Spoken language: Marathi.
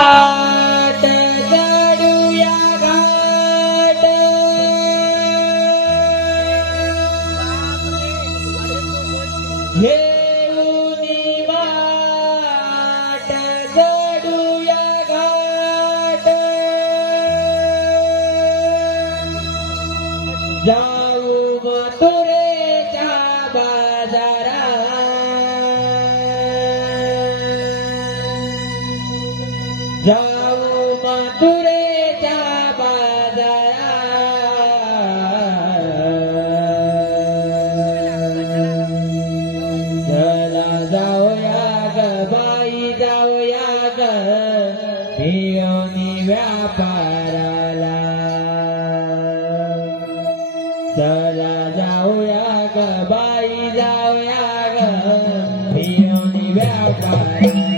घाट चढूया घाट. घेऊनी वाट चढूया घाट. पियोनी व्यापाराला. चला जाऊया ग बाई जाऊया ग. पियोनी व्यापाराला